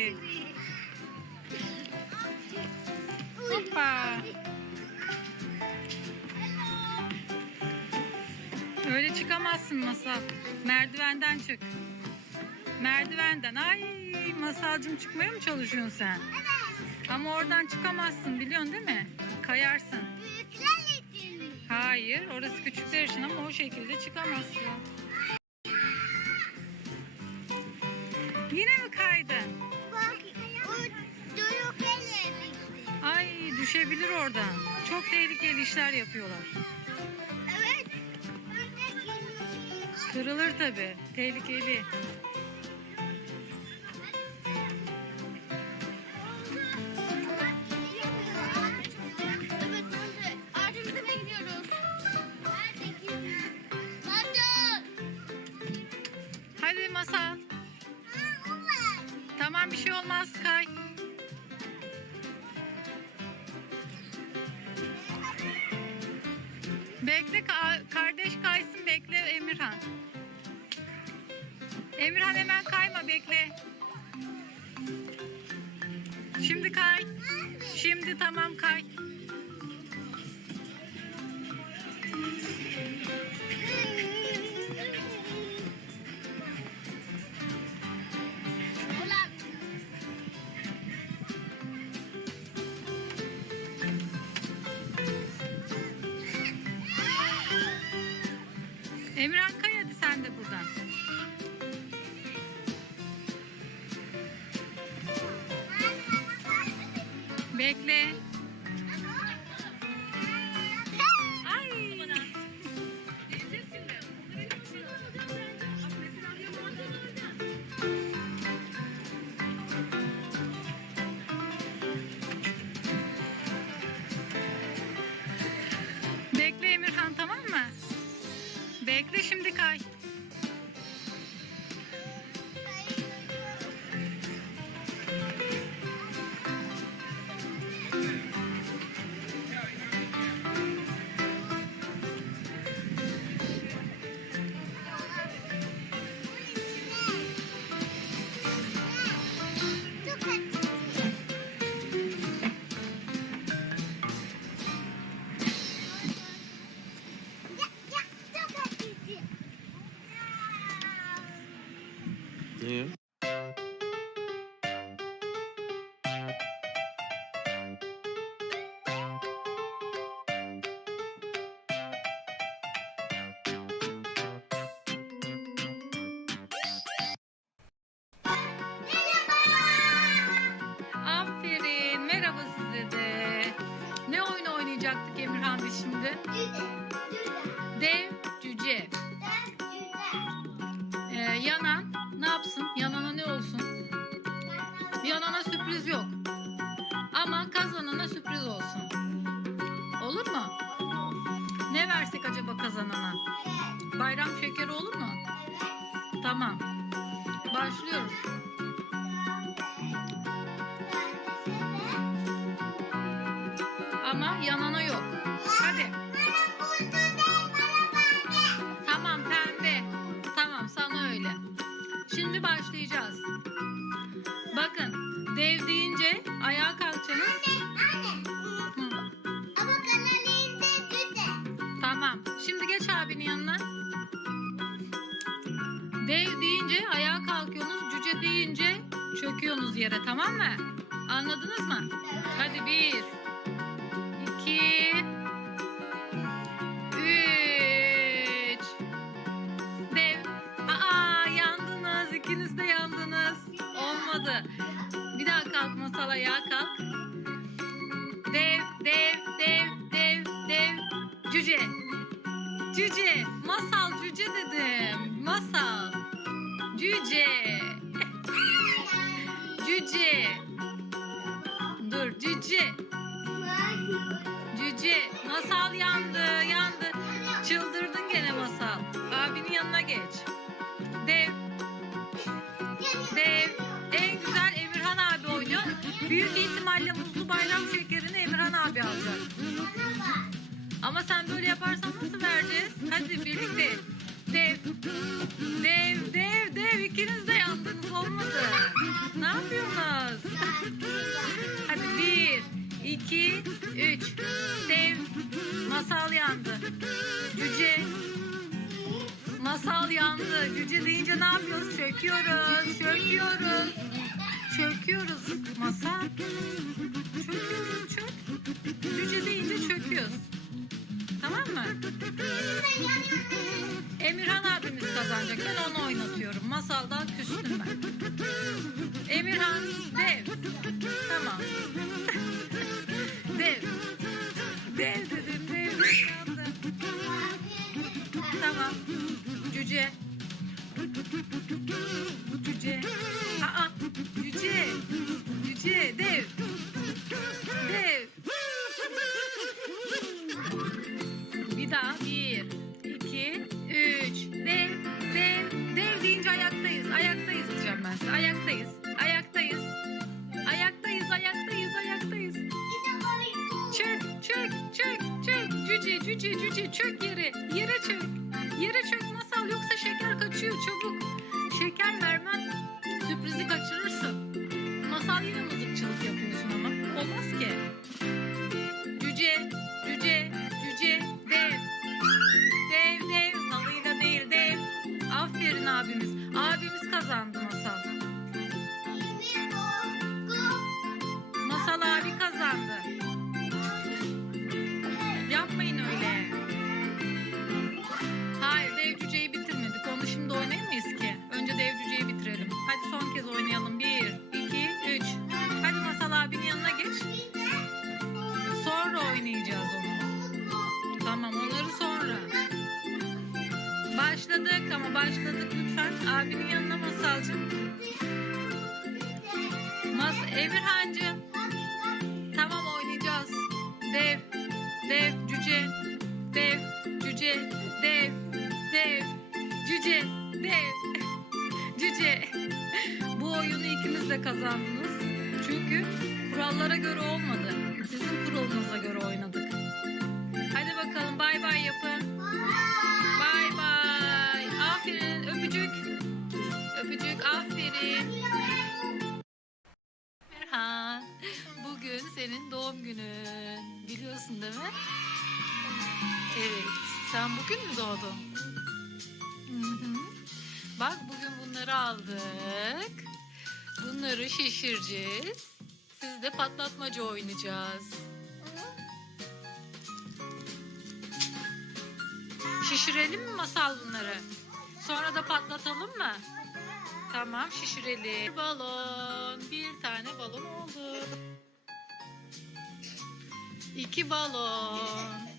Hadi. Öyle çıkamazsın Masal. Merdivenden çık. Merdivenden. Ay Masalcım çıkmaya mı çalışıyorsun sen? Evet. Ama oradan çıkamazsın biliyorsun değil mi? Kayarsın. Hayır. Orası küçükler için ama o şekilde çıkamazsın. Yine mi kaydın? Düşebilir oradan. Çok tehlikeli işler yapıyorlar. Evet. Kırılır tabi. Tehlikeli. Ee, yanan ne yapsın? Yanana ne olsun? Yanana sürpriz yok. Ama kazanana sürpriz olsun. Olur mu? Ne versek acaba kazanana? Bayram şekeri olur mu? Tamam. Başlıyoruz. Ama yanana yok. Ziyara tamam mı? Türkiye başladık ama başladık lütfen. Abinin yanına masalcım. Mas Emirhancı Bugün bunları aldık. Bunları şişireceğiz. Siz de patlatmaca oynayacağız. Şişirelim mi masal bunları? Sonra da patlatalım mı? Tamam şişirelim. Bir balon. Bir tane balon oldu. İki balon.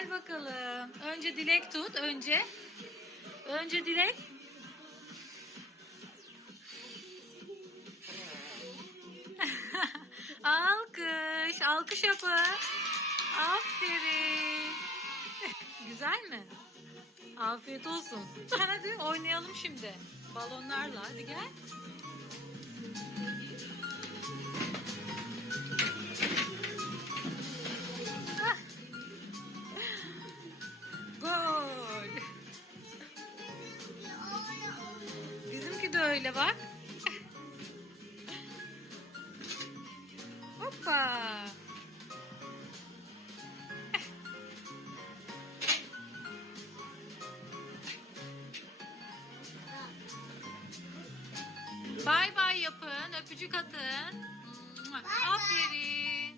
Gel bakalım. Önce dilek tut. Önce. Önce dilek. alkış. Alkış yapı. Aferin. Güzel mi? Afiyet olsun. Sana Hadi oynayalım şimdi. Balonlarla. Hadi gel. Böyle bak. Hoppa. Bay bay yapın. Öpücük atın. Aferin. Aynen.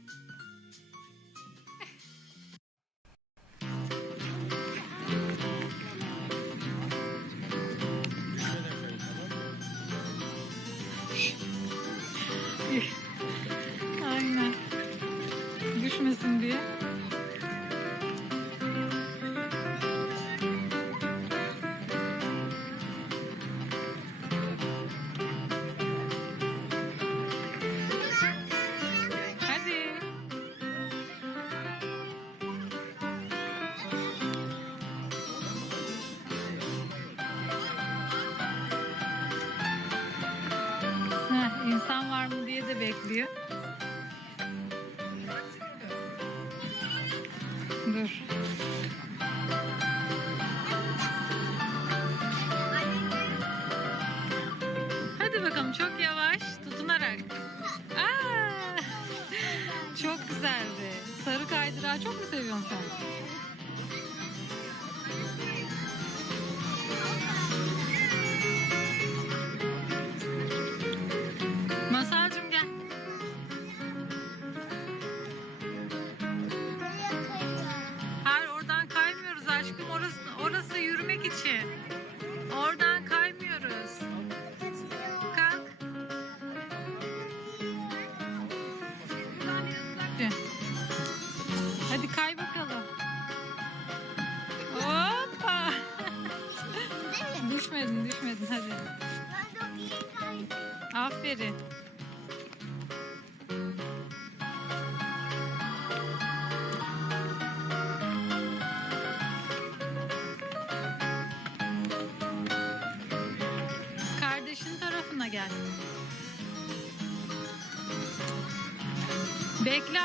Deus. Aferin. Kardeşin tarafına gel. Bekle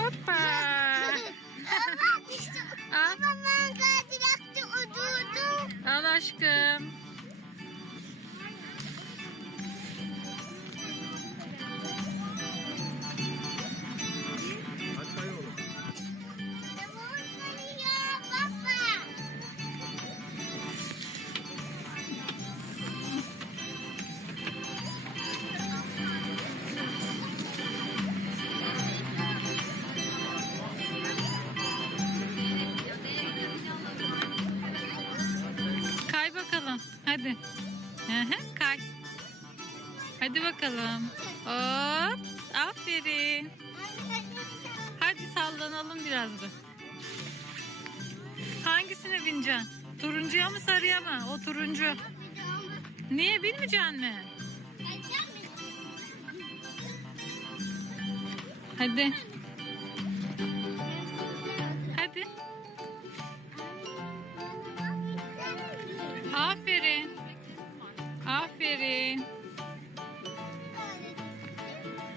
Hoppa. Al, al aşkım. Bakalım. Hop. Aferin. Hadi sallanalım biraz da. Hangisine bineceksin? Turuncuya mı sarıya mı? O turuncu. Niye binmeyeceksin mi? Hadi.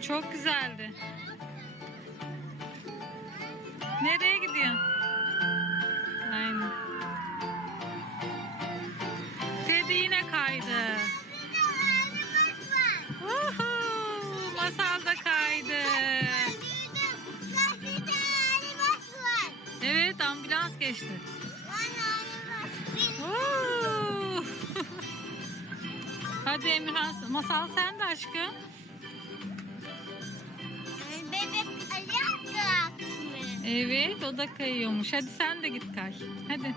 Çok güzeldi. Nereye gidiyorsun? Aynen. Teddy yine kaydı. Uhu, masal da kaydı. Evet ambulans geçti. Hadi Emirhan, masal sen de aşkım. Evet o da kayıyormuş. Hadi sen de git kay. Hadi.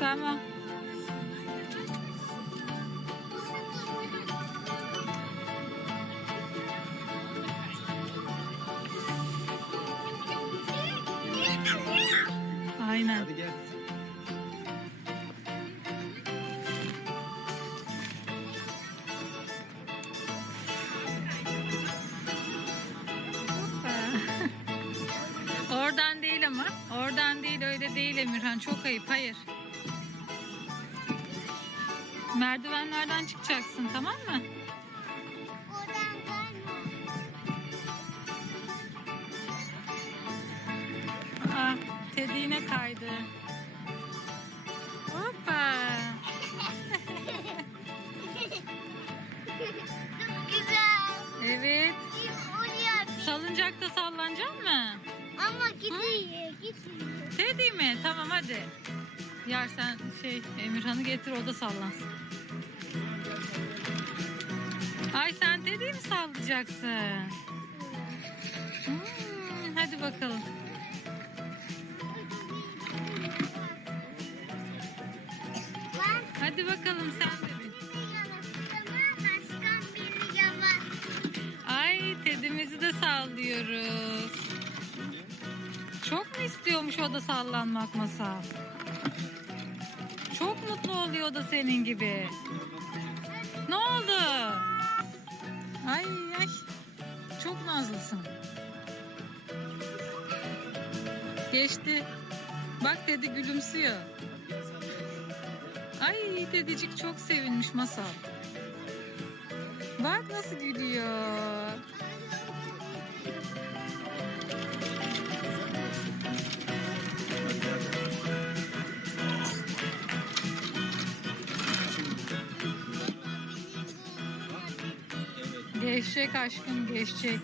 Tamam. Aynen. Hadi gel. Emirhan çok ayıp hayır. Merdivenlerden çıkacaksın tamam mı? Oradan gelme. Aa, Teddy yine kaydı. Hoppa. Çok güzel. Evet. Salıncakta sallanacak mı? Ama gidiyor, gidiyor. Teddy mi? Tamam hadi. Yar sen şey Emirhan'ı getir o da sallansın. Ay sen Teddy'yi mi sallayacaksın? Hmm, hadi bakalım. Hadi bakalım sen de bin. Ay Teddy'mizi de sallıyoruz. Çok mu istiyormuş o da sallanmak masal? Çok mutlu oluyor da senin gibi. Ne oldu? Ay ay. Çok nazlısın. Geçti. Bak dedi gülümsüyor. Ay dedicik çok sevinmiş masal. Bak nasıl gülüyor. Geçecek aşkım geçecek.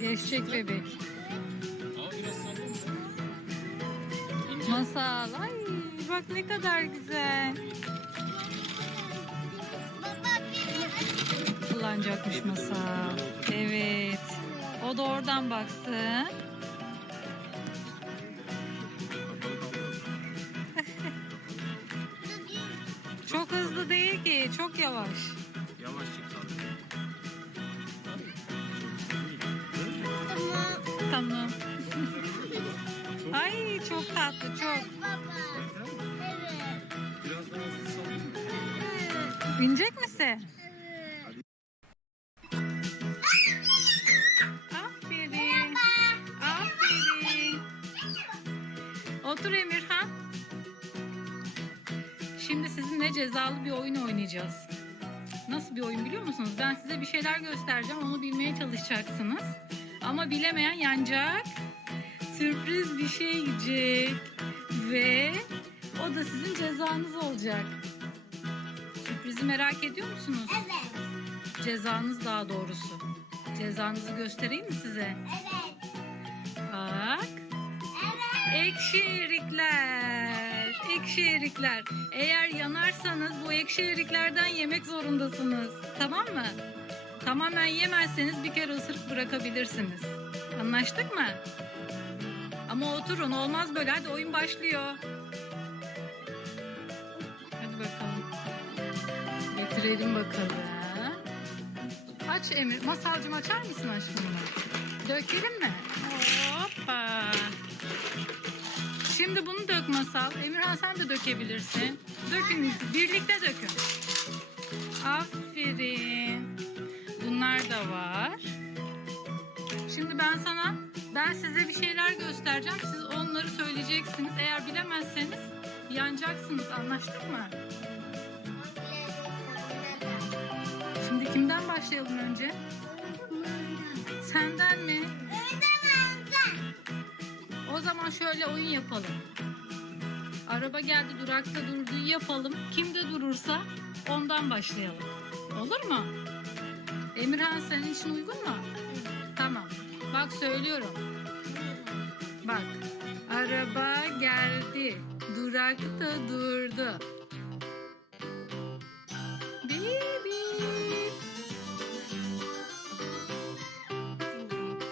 Geçecek bebek. Masal. Ay bak ne kadar güzel. Kullanacakmış masal. Evet. O da oradan baksın. Çok hızlı değil ki. Çok. Yavaş Tamam. Ay çok tatlı çok. Binecek misin? Aferin. Aferin. Otur Emirhan. Şimdi sizinle cezalı bir oyun oynayacağız. Nasıl bir oyun biliyor musunuz? Ben size bir şeyler göstereceğim. Onu bilmeye çalışacaksınız. Ama bilemeyen yanacak. Sürpriz bir şey yiyecek. Ve o da sizin cezanız olacak. Sürprizi merak ediyor musunuz? Evet. Cezanız daha doğrusu. Cezanızı göstereyim mi size? Evet. Bak. Evet. Ekşi erikler. Ekşi erikler. Eğer yanarsanız bu ekşi eriklerden yemek zorundasınız. Tamam mı? Tamamen yemezseniz bir kere ısırıp bırakabilirsiniz. Anlaştık mı? Ama oturun olmaz böyle. Hadi oyun başlıyor. Hadi bakalım. Getirelim bakalım. Aç Emir. Masalcım açar mısın aşkım? Dökelim mi? Hoppa. Şimdi bunu dök masal. Emirhan sen de dökebilirsin. Dökün. Birlikte dökün. Aferin. Bunlar da var. Şimdi ben sana ben size bir şeyler göstereceğim. Siz onları söyleyeceksiniz. Eğer bilemezseniz yanacaksınız. Anlaştık mı? Şimdi kimden başlayalım önce? Senden mi? O zaman şöyle oyun yapalım. Araba geldi durakta durdu yapalım. Kimde durursa ondan başlayalım. Olur mu? Emirhan senin için uygun mu? Tamam. Bak söylüyorum. Bak. Araba geldi. Durakta durdu. Bip.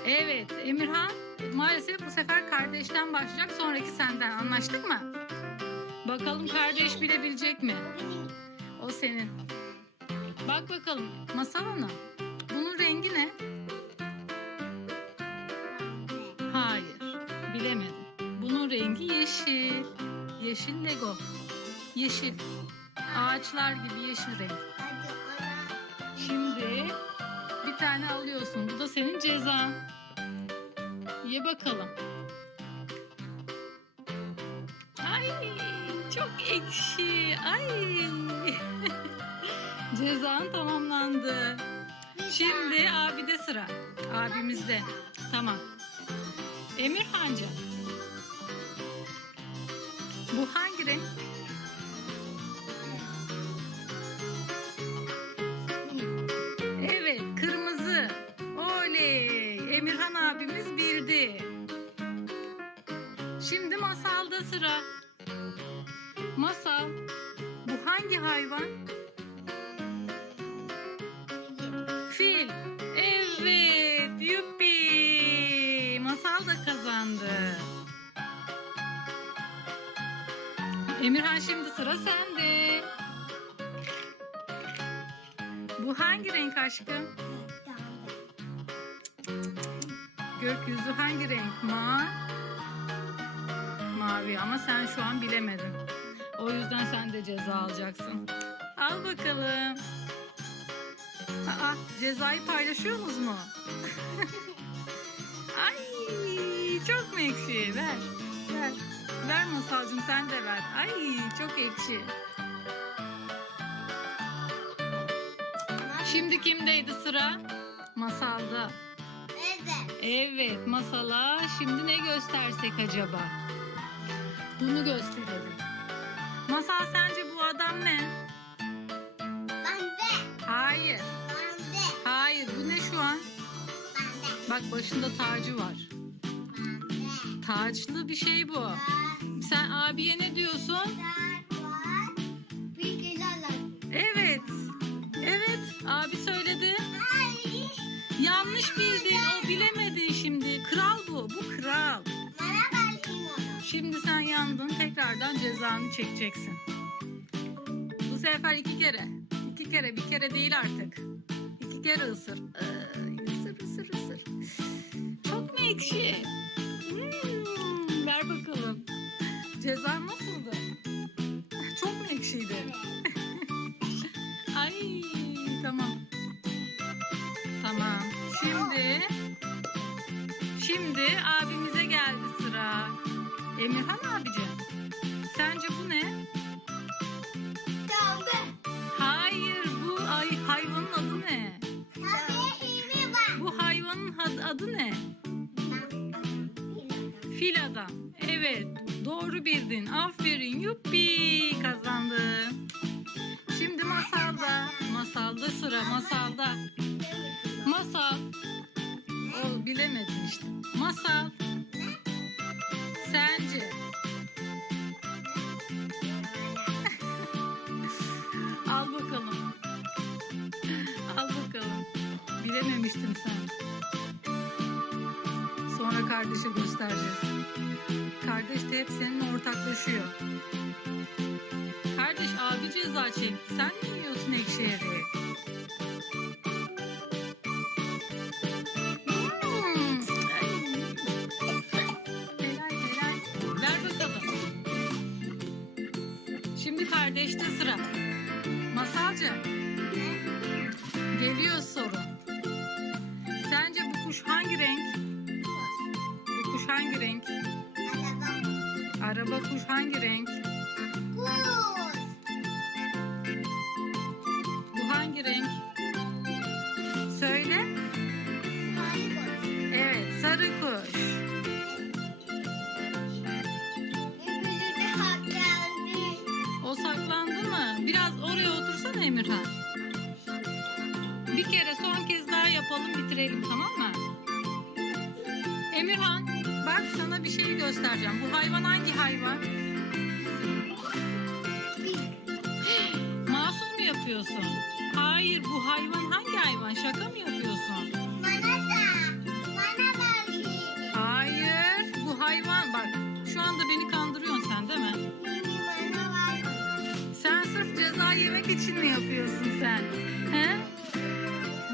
Evet Emirhan maalesef bu sefer kardeşten başlayacak sonraki senden anlaştık mı? Bakalım kardeş bilebilecek mi? O senin. Bak bakalım Masal Hanım. Bunun rengi ne? Hayır. Bilemedim. Bunun rengi yeşil. Yeşil Lego. Yeşil. Ağaçlar gibi yeşil renk. Şimdi bir tane alıyorsun. Bu da senin cezan. Ye bakalım. ekşi. Ay. Cezan tamamlandı. Şimdi abide sıra. Abimizde. Tamam. Emirhancı. Emirhan şimdi sıra sende. Bu hangi renk aşkım? Gökyüzü hangi renk? Ma Mavi ama sen şu an bilemedin. O yüzden sen de ceza alacaksın. Al bakalım. Aa, cezayı paylaşıyorsunuz mu? Ay çok mu ekşi? Ver. Ver. Masalcım sen de ver. Ay çok ekşi. Şimdi kimdeydi sıra? Masalda. Evet. Evet masala şimdi ne göstersek acaba? Bunu gösterelim. Masal sence bu adam ne? Bende. Hayır. Bende. Hayır bu ne şu an? Bende. Bak başında tacı var. Bende. Taçlı bir şey bu. Sen abiye ne diyorsun? Evet. Evet abi söyledi. Yanlış bildin o bilemedin şimdi. Kral bu bu kral. Şimdi sen yandın tekrardan cezanı çekeceksin. Bu sefer iki kere. İki kere bir kere değil artık. İki kere ısır. Isır ısır ısır. Çok mu ekşi? Hmm, ver bakalım. Cezan nasıldı? Çok mu ekşiydi? Ay tamam. Tamam. Şimdi şimdi abimize geldi sıra. Emirhan abici. Kardeşte sıra. Masalcı. Geliyor göstereceğim. Bu hayvan hangi hayvan? Mahsus mu yapıyorsun? Hayır bu hayvan hangi hayvan? Şaka mı yapıyorsun? Hayır bu hayvan bak şu anda beni kandırıyorsun sen değil mi? Sen sırf ceza yemek için mi yapıyorsun sen? He?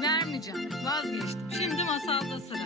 Vermeyeceğim. Vazgeçtim. Şimdi masalda sıra.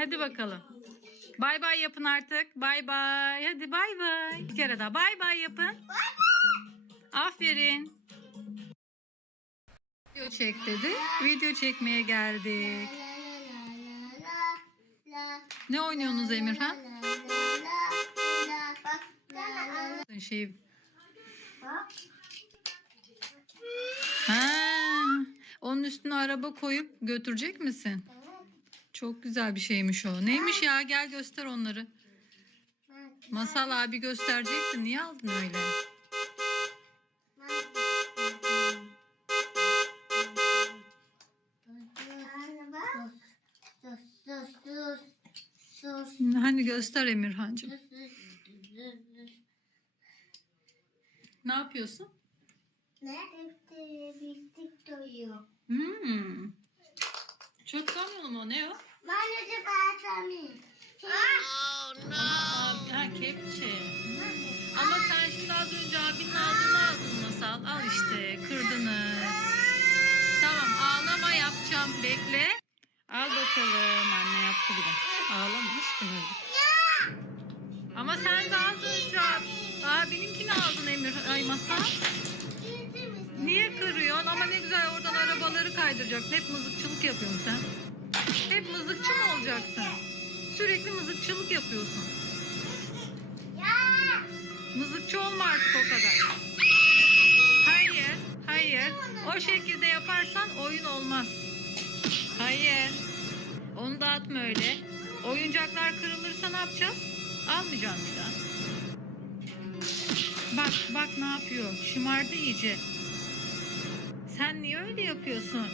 Hadi bakalım. Bay bay yapın artık. Bay bay. Hadi bay bay. Bir kere daha bay bay yapın. Aferin. Video çek dedi. Video çekmeye geldik. Ne oynuyorsunuz Emirhan? Şey, ha, onun üstüne araba koyup götürecek misin? Çok güzel bir şeymiş o. Neymiş ya? Gel göster onları. Masal abi gösterecekti. Niye aldın öyle? Hani göster Emirhancığım. Ne yapıyorsun? Ne? Bittik doyuyor. Hmm. Çöp kamyonu mu? Ne o? Manacı basami. Aa, ha kepçe. Ama sen şimdi az önce abinin aldığını aldın masal. Al işte kırdınız. Tamam ağlama yapacağım bekle. Al bakalım anne yaptı bile. Ağlama aşkım öyle. Ama sen de az önce ab- abininkini aldın Emir. Ay masal. Niye kırıyorsun? Ama ne güzel oradan arabaları kaydıracaksın. Hep mızıkçılık yapıyorsun sen. Hep mızıkçı mı olacaksın? Sürekli mızıkçılık yapıyorsun. Mızıkçı olma artık o kadar. Hayır, hayır. O şekilde yaparsan oyun olmaz. Hayır. Onu dağıtma öyle. Oyuncaklar kırılırsa ne yapacağız? Almayacağım bir daha. Bak, bak ne yapıyor. Şımardı iyice. Sen niye öyle yapıyorsun?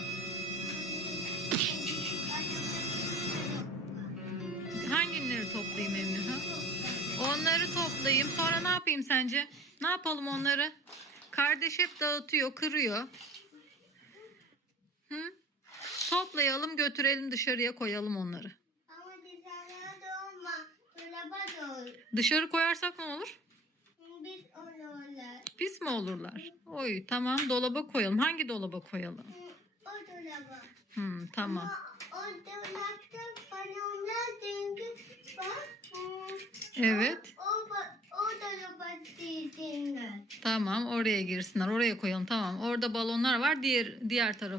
Toplayayım Emirhan? Onları toplayayım. Sonra ne yapayım sence? Ne yapalım onları? Kardeş hep dağıtıyor, kırıyor. Hı? Toplayalım, götürelim dışarıya koyalım onları. Ama dışarıda dolma. Dolaba dol. Dışarı koyarsak ne olur? Biz olurlar. Pis mi olurlar? Oy tamam dolaba koyalım. Hangi dolaba koyalım? O dolaba. Hmm, tamam. Ama o dolapta balonlar çünkü bak. hmm, Evet. Tamam oraya girsinler. Oraya koyalım. Tamam. Orada balonlar var. Diğer diğer tarafı